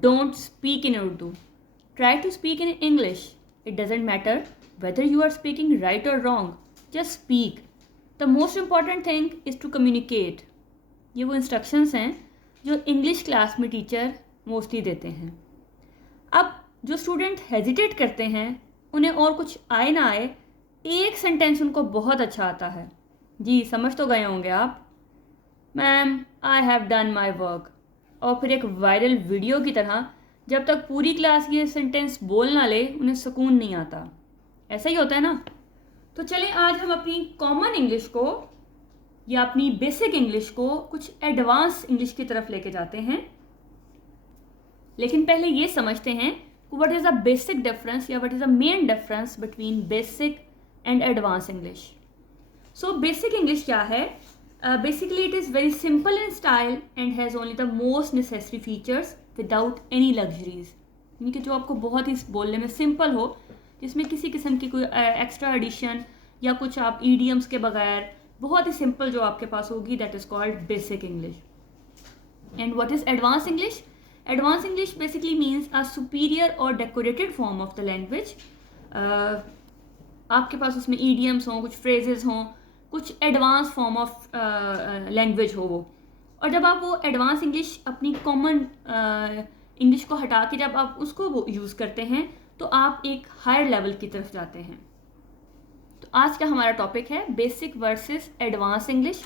Don't speak in Urdu. Try to speak in English. It doesn't matter whether you are speaking right or wrong. Just speak. The most important thing is to communicate. ये वो instructions हैं जो English class में teacher mostly देते हैं. अब जो student hesitate करते हैं उन्हें और कुछ आए ना आए, एक सेंटेंस उनको बहुत अच्छा आता है. जी समझ तो गए होंगे आप. Ma'am I have done my work. और फिर एक वायरल वीडियो की तरह जब तक पूरी क्लास ये सेंटेंस बोल ना ले उन्हें सुकून नहीं आता. ऐसा ही होता है ना. तो चलें आज हम अपनी कॉमन इंग्लिश को या अपनी बेसिक इंग्लिश को कुछ एडवांस इंग्लिश की तरफ लेके जाते हैं. लेकिन पहले ये समझते हैं what is the basic difference या what is the main difference between basic and advance English. So basic English क्या है? Basically it is very simple in style and has only the most necessary features without any luxuries. यानी कि जो आपको बहुत ही बोलने में सिंपल हो, जिसमें किसी किस्म की कोई एक्स्ट्रा एडिशन या कुछ आप ईडियम्स के बगैर बहुत ही सिंपल जो आपके पास होगी, that is called basic English. And what is advance English? Advance English basically means a superior और decorated form of the language. आपके पास उसमें ईडियम्स हों, कुछ फ्रेजेस हों, कुछ एडवांस फॉर्म ऑफ लैंग्वेज हो वो. और जब आप वो एडवांस इंग्लिश अपनी कॉमन इंग्लिश को हटा के जब आप उसको वो यूज़ करते हैं तो आप एक हायर लेवल की तरफ जाते हैं. तो आज का हमारा टॉपिक है basic versus advance English.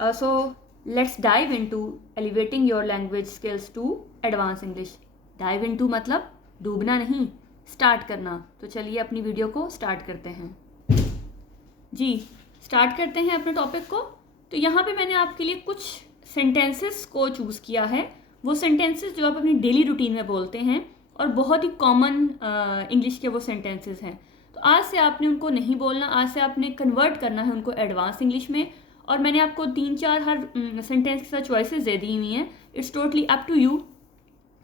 So let's dive into elevating your language skills to advance English. Dive into मतलब डूबना नहीं, स्टार्ट करना. तो चलिए अपनी वीडियो को स्टार्ट करते हैं. जी स्टार्ट करते हैं अपने टॉपिक को. तो यहाँ पे मैंने आपके लिए कुछ सेंटेंसेस को चूज़ किया है. वो सेंटेंसेस जो आप अपनी डेली रूटीन में बोलते हैं और बहुत ही कॉमन इंग्लिश के वो सेंटेंसेस हैं. तो आज से आपने उनको नहीं बोलना, आज से आपने कन्वर्ट करना है उनको एडवांस इंग्लिश में. और मैंने आपको 3-4 हर सेंटेंस के साथ चॉइसेस दे दी हुई हैं. It's totally up to you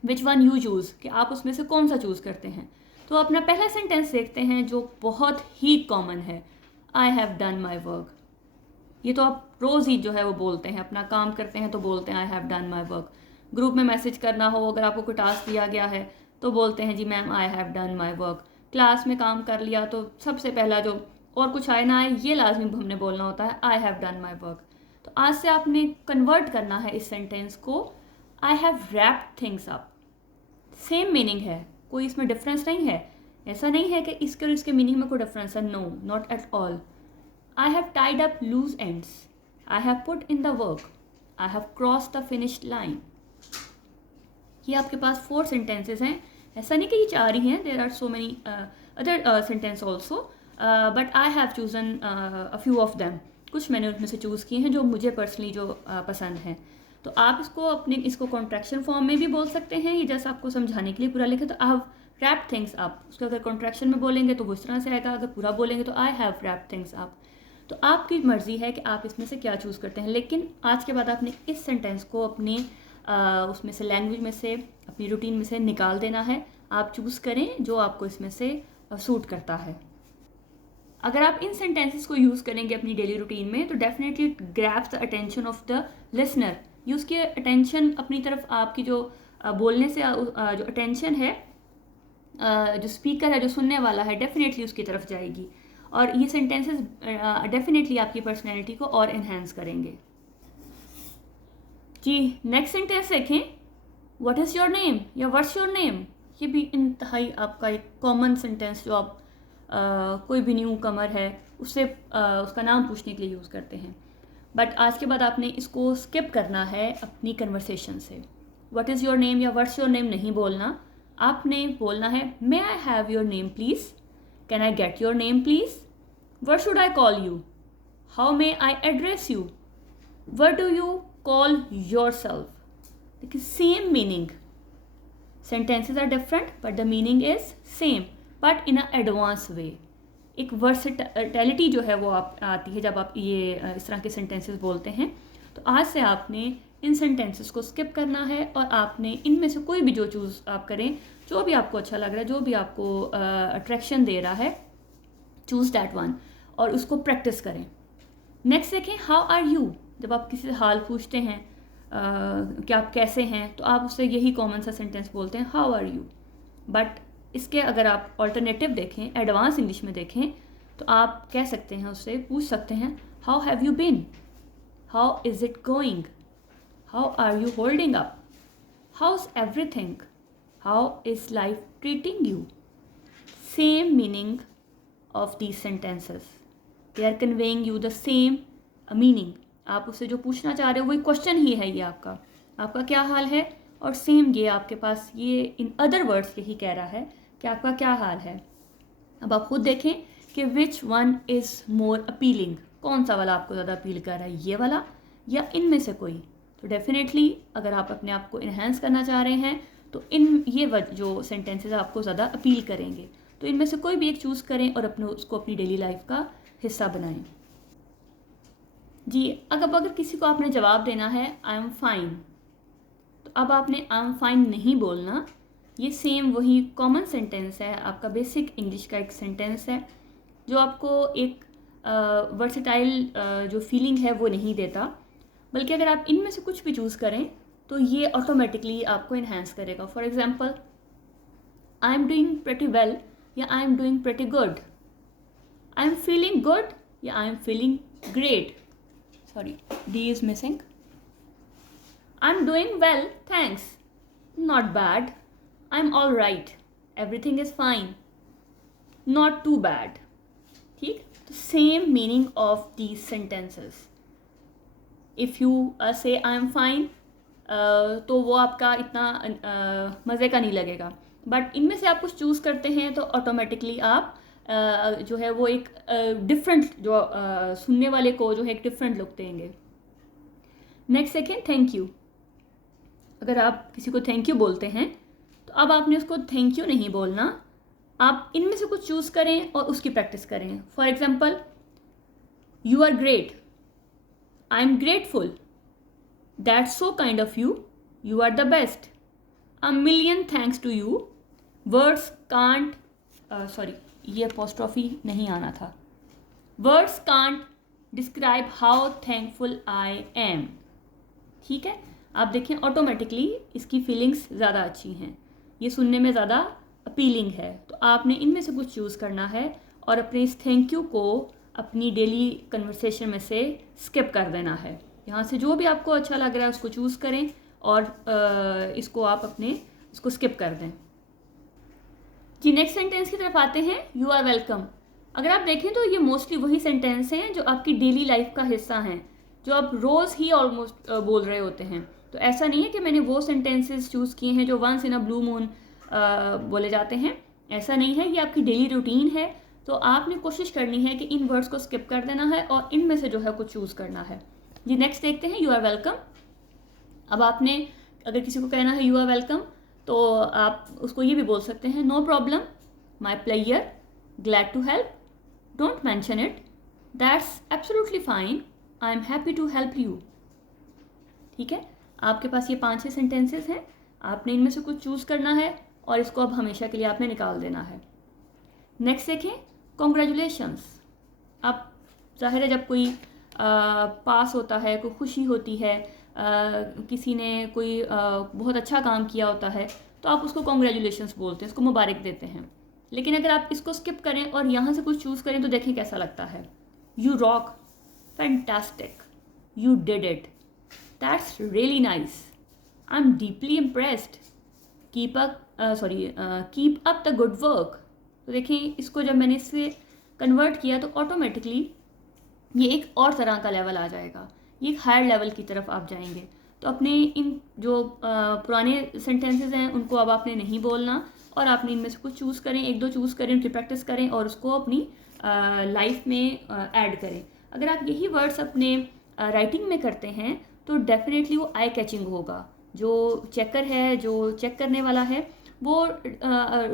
which one you choose, कि आप उसमें से कौन सा चूज़ करते हैं. तो अपना पहला सेंटेंस देखते हैं जो बहुत ही कॉमन है. आई हैव डन माई वर्क. ये तो आप रोज़ ही जो है वो बोलते हैं, अपना काम करते हैं तो बोलते हैं आई have done my work. Group में मैसेज करना हो, अगर आपको कोई टास्क दिया गया है तो बोलते हैं जी ma'am I have done my work. Class में काम कर लिया तो सबसे पहला जो और कुछ आए ना आए ये लाजमी हमने बोलना होता है आई हैव डन माई वर्क. तो आज से आपने कन्वर्ट करना है इस सेंटेंस को I have wrapped things up. Same meaning है, कोई इसमें डिफरेंस नहीं है. ऐसा नहीं है कि इसके और इसके मीनिंग में कोई डिफरेंस है. No, not at all. I have tied up loose ends. I have put in the work. I have cross the finished line. ये आपके पास 4 सेंटेंसेस हैं. ऐसा नहीं कि ये 4 ही हैं, there are so many other sentence also, but I have chosen a few of them. कुछ मैंने उसमें से चूज़ किए हैं जो मुझे पर्सनली जो पसंद हैं. तो आप इसको कॉन्ट्रैक्शन फॉर्म में भी बोल सकते हैं, ये जैसा आपको समझाने के लिए पूरा लिखे. तो I have rap things up, उसको अगर कॉन्ट्रैक्शन में बोलेंगे तो वो इस तरह से आएगा, अगर पूरा बोलेंगे तो I have rap things up. तो आपकी मर्ज़ी है कि आप इसमें से क्या चूज़ करते हैं. लेकिन आज के बाद आपने इस सेंटेंस को अपने उसमें से लैंग्वेज में से अपनी रूटीन में से निकाल देना है. आप चूज़ करें जो आपको इसमें से सूट करता है. अगर आप इन सेंटेंसेस को यूज़ करेंगे अपनी डेली रूटीन में तो definitely it grabs the attention of the listener. ये उसकी अटेंशन अपनी तरफ, आपकी जो बोलने से जो अटेंशन है, जो स्पीकर है, जो सुनने वाला है, डेफिनेटली उसकी तरफ जाएगी. और ये सेंटेंसेस डेफिनेटली आपकी पर्सनैलिटी को और इन्हेंस करेंगे. जी नेक्स्ट सेंटेंस देखें. व्हाट इज़ योर नेम या व्हाट्स योर नेम. ये भी इंतहाई आपका एक कॉमन सेंटेंस जो आप कोई भी न्यू कमर है उससे उसका नाम पूछने के लिए यूज़ करते हैं. बट आज के बाद आपने इसको स्किप करना है अपनी कन्वर्सेशन से. व्हाट इज़ योर नेम या व्हाट्स योर नेम नहीं बोलना. आपने बोलना है may I have your name please. Can I get your name please. What should I call you. How may I address you. What do you call yourself. देखिए same meaning. Sentences are different but the meaning is same but in a advance way. एक versatility जो है वो आप आती है जब आप ये इस तरह के सेंटेंसेस बोलते हैं. तो आज से आपने इन सेंटेंसेस को स्किप करना है और आपने इनमें से कोई भी जो चूज़ आप करें, जो भी आपको अच्छा लग रहा है, जो भी आपको अट्रैक्शन दे रहा है, चूज़ दैट वन और उसको प्रैक्टिस करें. नेक्स्ट देखें हाउ आर यू. जब आप किसी से हाल पूछते हैं कि आप कैसे हैं, तो आप उससे यही कॉमन सा सेंटेंस बोलते हैं, हाउ आर यू। बट इसके अगर आप ऑल्टरनेटिव देखें, एडवांस इंग्लिश में देखें, तो आप कह सकते हैं, उससे पूछ सकते हैं, how have you been, how is it going, how are you holding up, how is everything, how is life treating you. Same meaning of these sentences, they are conveying you the same meaning। आप उससे जो पूछना चाह रहे हो वही question ही है, ये आपका क्या हाल है, और सेम ये आपके पास ये इन अदर वर्ड्स यही कह रहा है कि आपका क्या हाल है। अब आप खुद देखें कि which one is more appealing, कौन सा वाला आपको ज़्यादा अपील कर रहा है, ये वाला या इनमें से कोई। तो डेफिनेटली अगर आप अपने आप को इन्हेंस करना चाह रहे हैं तो ये जो सेंटेंसेस आपको ज़्यादा अपील करेंगे, तो इनमें से कोई भी एक चूज़ करें और उसको अपनी डेली लाइफ का हिस्सा बनाएं। जी, अगर किसी को आपने जवाब देना है आई एम फाइन, तो अब आपने आई एम फाइन नहीं बोलना। ये सेम वही कॉमन सेंटेंस है, आपका बेसिक इंग्लिश का एक सेंटेंस है जो आपको एक वर्सेटाइल जो फीलिंग है वो नहीं देता, बल्कि अगर आप इनमें से कुछ भी चूज़ करें तो ये ऑटोमेटिकली आपको इन्हेंस करेगा। For example, I am doing pretty well या I am doing pretty good, I am feeling good या I am feeling great, sorry D is missing, I am doing well thanks, not bad, I am all right, everything is fine, not too bad. ठीक, तो same meaning of these sentences. If you say I am fine, तो वो आपका इतना मज़े का नहीं लगेगा, बट इनमें से आप कुछ चूज़ करते हैं तो ऑटोमेटिकली आप जो है वो एक डिफरेंट जो सुनने वाले को जो है एक डिफरेंट लुक देंगे। Next second, thank you. अगर आप किसी को थैंक यू बोलते हैं तो अब आपने उसको थैंक यू नहीं बोलना, आप इनमें से कुछ चूज़ करें और उसकी प्रैक्टिस करें। For example, you are great, I am grateful, that's so kind of you, you are the best, a million thanks to you, words can't, sorry ये अपोस्ट्रोफी नहीं आना था, words can't describe how thankful I am. ठीक है, आप देखें automatically इसकी feelings ज़्यादा अच्छी हैं, ये सुनने में ज़्यादा अपीलिंग है। तो आपने इनमें से कुछ चूज़ करना है और अपने इस थैंक यू को अपनी डेली कन्वर्सेशन में से स्किप कर देना है। यहाँ से जो भी आपको अच्छा लग रहा है उसको चूज़ करें और इसको आप इसको स्किप कर दें। जी, नेक्स्ट सेंटेंस की तरफ आते हैं, यू आर वेलकम। अगर आप देखें तो ये मोस्टली वही सेंटेंस हैं जो आपकी डेली लाइफ का हिस्सा हैं, जो आप रोज़ ही ऑलमोस्ट बोल रहे होते हैं। तो ऐसा नहीं है कि मैंने वो सेंटेंसेस चूज़ किए हैं जो once in a blue moon बोले जाते हैं, ऐसा नहीं है, ये आपकी डेली रूटीन है। तो आपने कोशिश करनी है कि इन वर्ड्स को स्किप कर देना है और इनमें से जो है कुछ चूज़ करना है। जी, नेक्स्ट देखते हैं, यू आर वेलकम। अब आपने अगर किसी को कहना है यू आर वेलकम, तो आप उसको ये भी बोल सकते हैं, no problem, my pleasure, glad to help, don't mention it, that's absolutely fine, I am happy to help you. ठीक है, आपके पास ये 5-6 सेंटेंसेस हैं, आपने इनमें से कुछ चूज़ करना है और इसको अब हमेशा के लिए आपने निकाल देना है। नेक्स्ट देखें, कॉन्ग्रेचुलेशंस। अब जाहिर है जब कोई पास होता है, कोई खुशी होती है, किसी ने कोई बहुत अच्छा काम किया होता है, तो आप उसको कॉन्ग्रेचुलेशंस बोलते हैं, उसको मुबारक देते हैं। लेकिन अगर आप इसको स्किप करें और यहाँ से कुछ चूज़ करें तो देखें कैसा लगता है, you rock, fantastic, you did it, that's really nice, I am deeply impressed, keep up the good work. तो देखें, इसको जब मैंने इससे कन्वर्ट किया तो ऑटोमेटिकली ये एक और तरह का लेवल आ जाएगा, ये एक हायर लेवल की तरफ आप जाएंगे। तो अपने इन जो पुराने सेंटेंसेस हैं उनको अब आपने नहीं बोलना और आपने इनमें से कुछ चूज़ करें, 1-2 चूज़ करें, उनकी प्रैक्टिस करें और उसको अपनी लाइफ में ऐड करें। अगर आप यही वर्ड्स अपने राइटिंग में करते हैं तो डेफिनेटली वो आई कैचिंग होगा। जो चेकर है, जो चेक करने वाला है, वो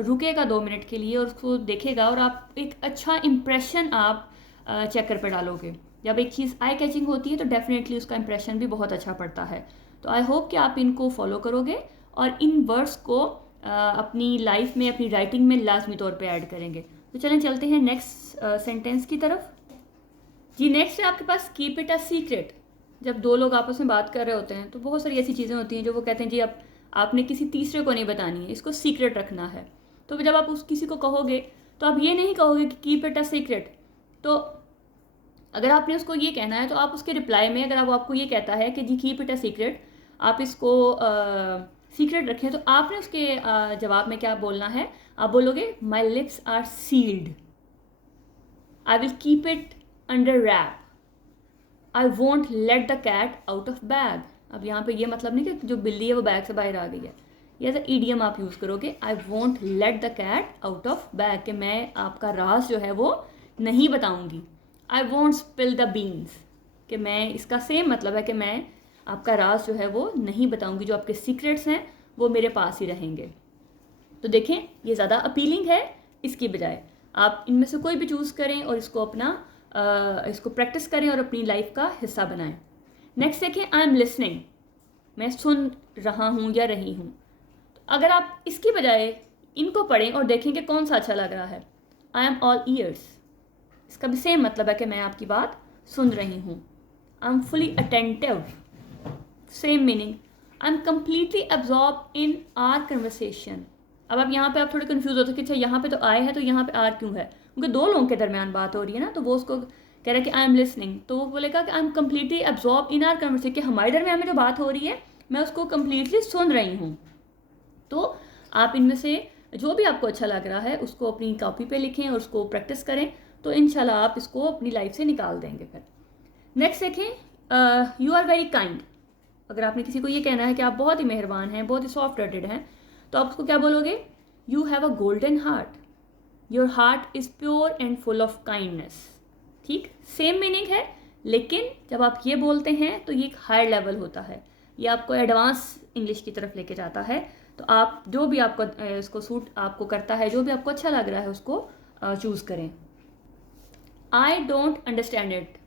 रुकेगा 2 मिनट के लिए और उसको देखेगा और आप एक अच्छा इम्प्रेशन आप चेकर पर डालोगे। जब एक चीज़ आई कैचिंग होती है तो डेफिनेटली उसका इंप्रेशन भी बहुत अच्छा पड़ता है। तो आई होप कि आप इनको फॉलो करोगे और इन वर्ड्स को अपनी लाइफ में, अपनी राइटिंग में लाजमी तौर पे ऐड करेंगे। तो चलें चलते हैं नेक्स्ट सेंटेंस की तरफ। जी, नेक्स्ट है आपके पास कीप इट अ सीक्रेट। जब दो लोग आपस में बात कर रहे होते हैं तो बहुत सारी ऐसी चीज़ें होती हैं जो वो कहते हैं जी आपने किसी तीसरे को नहीं बतानी है, इसको सीक्रेट रखना है। तो जब आप उस किसी को कहोगे तो आप ये नहीं कहोगे कि कीप इट अ सीक्रेट। तो अगर आपने उसको ये कहना है तो आप उसके रिप्लाई में, अगर आपको ये कहता है कि जी कीप इट अ सीक्रेट, आप इसको सीक्रेट रखें, तो आपने उसके जवाब में क्या बोलना है? आप बोलोगे my lips are sealed, I will keep it under wrap, I won't let the cat out of bag. अब यहाँ पे ये मतलब नहीं कि जो बिल्ली है वो बैग से बाहर आ गई है, ये एज ईडियम आप यूज़ करोगे, I won't let the cat out of bag, कि मैं आपका राज जो है वो नहीं बताऊंगी। I won't spill the beans, कि मैं, इसका सेम मतलब है कि मैं आपका राज जो है वो नहीं बताऊंगी, जो आपके सीक्रेट्स हैं वो मेरे पास ही रहेंगे। तो देखें ये ज़्यादा अपीलिंग है इसकी बजाय। आप इनमें से कोई भी चूज़ करें और इसको अपना इसको प्रैक्टिस करें और अपनी लाइफ का हिस्सा बनाएं। नेक्स्ट देखें, आई एम लिसनिंग, मैं सुन रहा हूँ या रही हूँ। तो अगर आप इसकी बजाय इनको पढ़ें और देखें कि कौन सा अच्छा लग रहा है, आई एम ऑल ईयर्स, इसका भी सेम मतलब है कि मैं आपकी बात सुन रही हूँ। I am fully attentive, same meaning. I am completely absorb in our conversation. अब आप यहाँ पे आप थोड़े कन्फ्यूज होते हैं कि अच्छा यहाँ पे तो आए है तो यहाँ पे आर क्यों है, क्योंकि दो लोगों के दरमियान बात हो रही है ना। तो वो उसको कह रहा है कि आई एम लिसनिंग, तो वो बोलेगा कि I am completely absorb in our conversation, कि हमारे दरमियान में जो बात हो रही है मैं उसको कम्प्लीटली सुन रही हूँ। तो आप इनमें से जो भी आपको अच्छा लग रहा है उसको अपनी कॉपी पे लिखें और उसको प्रैक्टिस करें, तो इंशाल्लाह आप इसको अपनी लाइफ से निकाल देंगे। फिर नेक्स्ट देखें, यू आर वेरी काइंड। अगर आपने किसी को ये कहना है कि आप बहुत ही मेहरबान हैं, बहुत ही सॉफ्ट हार्टेड हैं, तो आप उसको क्या बोलोगे? You have a golden heart, your heart is pure and full of kindness. ठीक, सेम मीनिंग है, लेकिन जब आप ये बोलते हैं तो ये एक हायर लेवल होता है, ये आपको एडवांस इंग्लिश की तरफ लेके जाता है। तो आप जो भी आपको इसको सूट आपको करता है, जो भी आपको अच्छा लग रहा है उसको चूज़ करें। आई डोंट अंडरस्टैंड इट,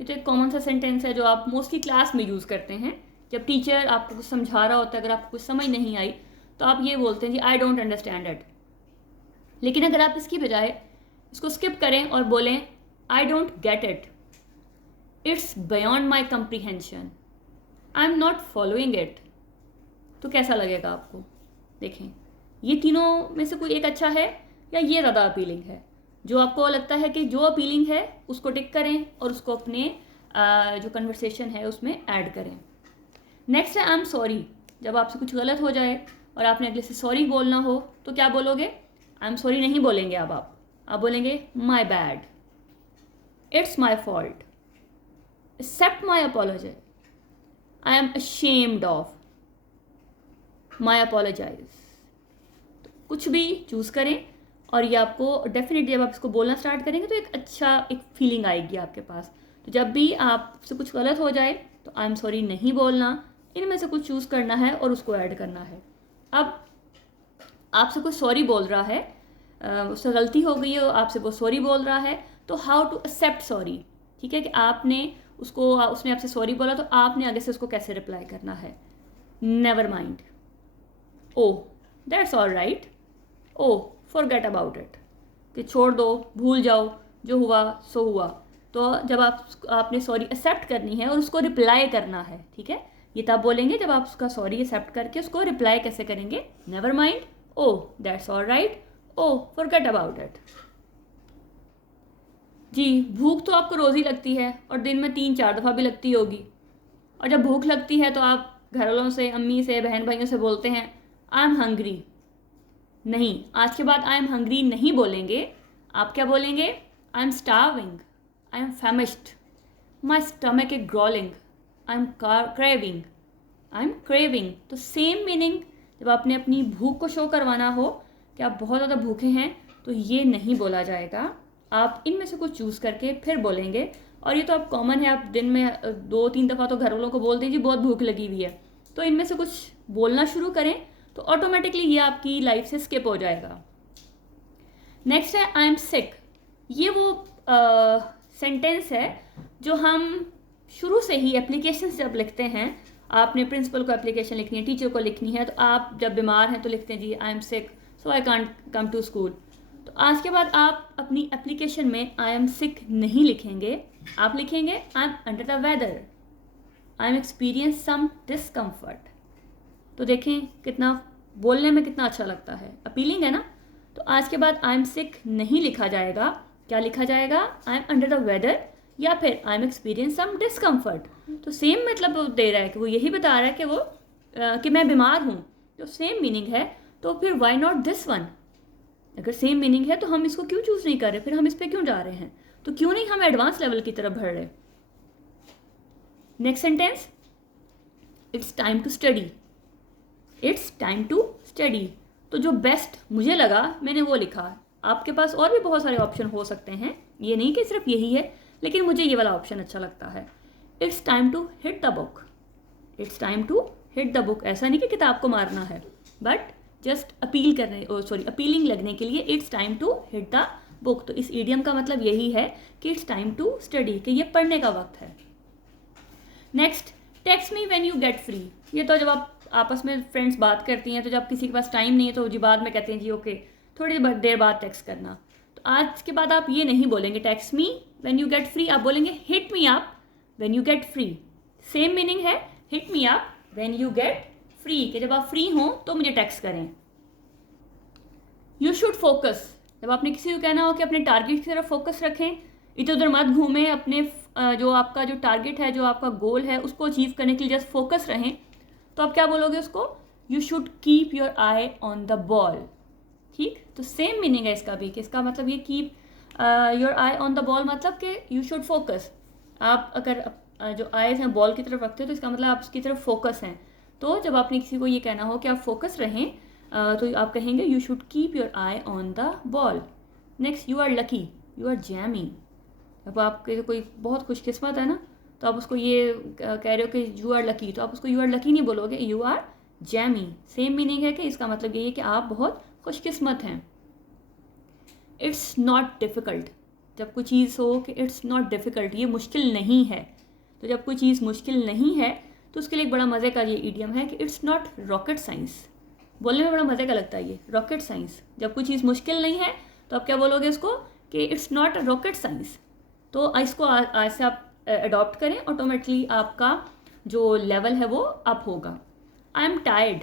ये तो एक कॉमन सा सेंटेंस है जो आप मोस्टली क्लास में यूज़ करते हैं। जब टीचर आपको कुछ समझा रहा होता है, अगर आपको कुछ समझ नहीं आई तो आप ये बोलते हैं जी आई डोंट अंडरस्टैंड इट। लेकिन अगर आप इसकी बजाय इसको स्किप करें और बोलें I don't get it, it's beyond my comprehension, I am not following it, तो कैसा लगेगा आपको? देखें ये तीनों में से कोई एक अच्छा है या ये ज़्यादा अपीलिंग है? जो आपको लगता है कि जो अपीलिंग है उसको टिक करें और उसको अपने जो कन्वर्सेशन है उसमें ऐड करें। नेक्स्ट है आई एम सॉरी। जब आपसे कुछ गलत हो जाए और आपने अगले से सॉरी बोलना हो तो क्या बोलोगे? आई एम सॉरी नहीं बोलेंगे अब आप बोलेंगे my bad, it's my fault, accept my apology, I am ashamed of, my apologize. कुछ भी चूज़ करें और ये आपको डेफिनेटली जब आप इसको बोलना स्टार्ट करेंगे तो एक अच्छा एक फीलिंग आएगी आपके पास। तो जब भी आपसे कुछ गलत हो जाए तो आई एम सॉरी नहीं बोलना, इनमें से कुछ चूज़ करना है और उसको ऐड करना है। अब आपसे कोई सॉरी बोल रहा है, उससे गलती हो गई है, आपसे वो सॉरी बोल रहा है, तो हाउ टू एक्सेप्ट सॉरी। ठीक है कि आपने उसको, उसने आपसे सॉरी बोला तो आपने आगे से उसको कैसे रिप्लाई करना है? Never mind, oh that's all right, oh forget about it, कि छोड़ दो, भूल जाओ, जो हुआ सो हुआ। तो जब आपने सॉरी एक्सेप्ट करनी है और उसको रिप्लाई करना है, ठीक है, ये तब बोलेंगे जब आप उसका सॉरी एक्सेप्ट करके उसको रिप्लाई कैसे करेंगे? Never mind, oh that's all right, oh forget about it. जी भूख तो आपको रोज़ ही लगती है और दिन में 3-4 दफ़ा भी लगती होगी, और जब भूख लगती है तो आप घर वालों से, अम्मी से, बहन भाइयों से बोलते हैं आई एम हंग्री। नहीं, आज के बाद आई एम हंग्री नहीं बोलेंगे, आप क्या बोलेंगे? I am starving, I am famished, my stomach is growling, I am craving, I am craving. तो सेम मीनिंग, जब आपने अपनी भूख को शो करवाना हो कि आप बहुत ज़्यादा भूखे हैं तो ये नहीं बोला जाएगा, आप इनमें से कुछ चूज़ करके फिर बोलेंगे। और ये तो आप कॉमन है, आप दिन में 2-3 दफ़ा तो घर वालों को बोल दीजिए बहुत भूख लगी हुई है, तो इनमें से कुछ बोलना शुरू करें तो ऑटोमेटिकली ये आपकी लाइफ से स्किप हो जाएगा। नेक्स्ट है आई एम सिक। ये वो सेंटेंस है जो हम शुरू से ही एप्लीकेशन से जब लिखते हैं, आपने प्रिंसिपल को एप्लीकेशन लिखनी है, टीचर को लिखनी है, तो आप जब बीमार हैं तो लिखते हैं जी I am sick so I can't come to school. तो आज के बाद आप अपनी एप्लीकेशन में आई एम सिक नहीं लिखेंगे, आप लिखेंगे I am under the weather, I am experience some discomfort. तो देखें कितना बोलने में कितना अच्छा लगता है, अपीलिंग है ना। तो आज के बाद आई एम सिक नहीं लिखा जाएगा, क्या लिखा जाएगा? I am under the weather या फिर I am experience some discomfort. तो सेम मतलब वो दे रहा है कि वो यही बता रहा है कि वो कि मैं बीमार हूँ, तो सेम मीनिंग है। तो फिर वाई नॉट दिस वन? अगर सेम मीनिंग है तो हम इसको क्यों चूज नहीं कर रहे, फिर हम इस पर क्यों जा रहे हैं? तो क्यों नहीं हम एडवांस लेवल की तरफ बढ़ रहे? Next sentence, it's time to study. It's time to study. तो जो बेस्ट मुझे लगा मैंने वो लिखा। आपके पास और भी बहुत सारे ऑप्शन हो सकते हैं, ये नहीं कि सिर्फ यही है, लेकिन मुझे ये वाला ऑप्शन अच्छा लगता है। It's time to hit the book. It's time to hit the book, ऐसा नहीं कि किताब को मारना है, बट जस्ट अपील करने अपीलिंग लगने के लिए it's time to hit the book. तो इस ईडियम का मतलब यही है कि इट्स टाइम टू स्टडी, कि ये पढ़ने का वक्त है। Next, text me when you get free. ये तो जब आप आपस में फ्रेंड्स बात करती हैं, तो जब किसी के पास टाइम नहीं है तो जी बाद में कहते हैं जी ओके थोड़ी देर बाद टेक्स्ट करना। तो आज के बाद आप ये नहीं बोलेंगे text me when you get free, आप बोलेंगे hit me up when you get free. Same meaning है, hit me up when you get free, कि जब आप फ्री हों तो मुझे टेक्स्ट करें। यू शुड फोकस, जब आपने किसी को कहना हो कि अपने टारगेट की तरफ फोकस रखें, इधर उधर मत घूमें, अपने जो आपका जो टारगेट है, जो आपका गोल है, उसको अचीव करने के लिए जस्ट फोकस रहें। तो आप क्या बोलोगे उसको? You should keep your eye on the ball. ठीक, तो सेम मीनिंग है इसका भी, कि इसका मतलब ये keep your eye on the ball मतलब कि यू शुड फोकस। आप अगर जो आईज हैं बॉल की तरफ रखते हो तो इसका मतलब आप उसकी तरफ फोकस हैं। तो जब आपने किसी को ये कहना हो कि आप फोकस रहें, तो आप कहेंगे you should keep your eye on the ball. Next, you are lucky, you are jammy. अब आपके कोई बहुत खुशकिस्मत है ना, तो आप उसको ये कह रहे हो कि यू आर लकी, तो आप उसको यू आर लकी नहीं बोलोगे, you are jammy. Same meaning है कि इसका मतलब ये है कि आप बहुत खुशकिस्मत हैं। इट्स नॉट डिफ़िकल्ट, जब कोई चीज़ हो कि इट्स नॉट डिफ़िकल्ट, ये मुश्किल नहीं है। तो जब कोई चीज़ मुश्किल नहीं है तो उसके लिए एक बड़ा मज़े का ये ईडियम है कि इट्स नॉट रॉकेट साइंस। बोलने में बड़ा मज़े का लगता है ये रॉकेट साइंस। जब कोई चीज़ मुश्किल नहीं है तो आप क्या बोलोगे इसको कि इट्स नॉट रॉकेट साइंस। तो इसको आज से आप अडॉप्ट करें, ऑटोमेटिकली आपका जो लेवल है वो अप होगा। आई एम टायर्ड,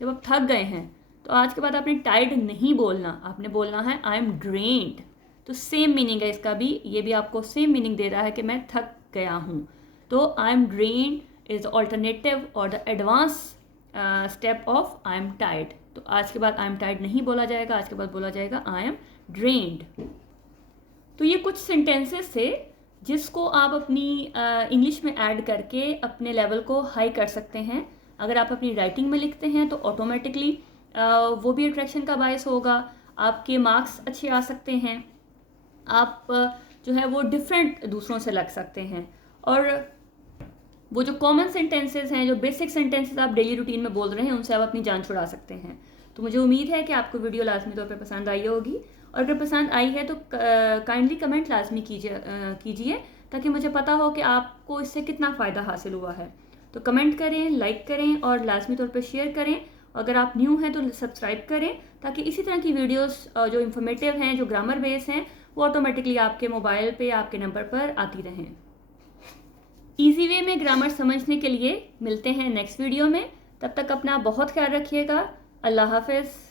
जब आप थक गए हैं तो आज के बाद आपने टायर्ड नहीं बोलना, आपने बोलना है आई एम ड्रेन्ड। तो सेम मीनिंग है इसका भी, ये भी आपको सेम मीनिंग दे रहा है कि मैं थक गया हूँ। तो I am drained is the alternative और the advance step of I am tired. तो आज के बाद आई एम टायर्ड नहीं बोला जाएगा, आज के बाद बोला जाएगा आई एम ड्रेन्ड। तो ये कुछ सेंटेंसेस थे जिसको आप अपनी इंग्लिश में ऐड करके अपने लेवल को हाई कर सकते हैं। अगर आप अपनी राइटिंग में लिखते हैं तो ऑटोमेटिकली वो भी अट्रैक्शन का बायस होगा, आपके मार्क्स अच्छे आ सकते हैं, आप जो है वो डिफरेंट दूसरों से लग सकते हैं। और वो जो कॉमन सेंटेंसेस हैं, जो बेसिक सेंटेंसेस आप डेली रूटीन में बोल रहे हैं, उनसे आप अपनी जान छुड़ा सकते हैं। तो मुझे उम्मीद है कि आपको वीडियो लाजमी तौर पर पसंद आई होगी, और अगर पसंद आई है तो काइंडली कमेंट लाजमी कीजिए ताकि मुझे पता हो कि आपको इससे कितना फ़ायदा हासिल हुआ है। तो कमेंट करें, लाइक करें और लाजमी तौर पर शेयर करें। अगर आप न्यू हैं तो सब्सक्राइब करें ताकि इसी तरह की वीडियोस जो इन्फॉर्मेटिव हैं, जो ग्रामर बेस हैं, वो ऑटोमेटिकली आपके मोबाइल पे आपके नंबर पर आती रहें। ईजी वे में ग्रामर समझने के लिए मिलते हैं नेक्स्ट वीडियो में। तब तक अपना बहुत ख्याल रखिएगा। अल्लाह हाफ़िज़।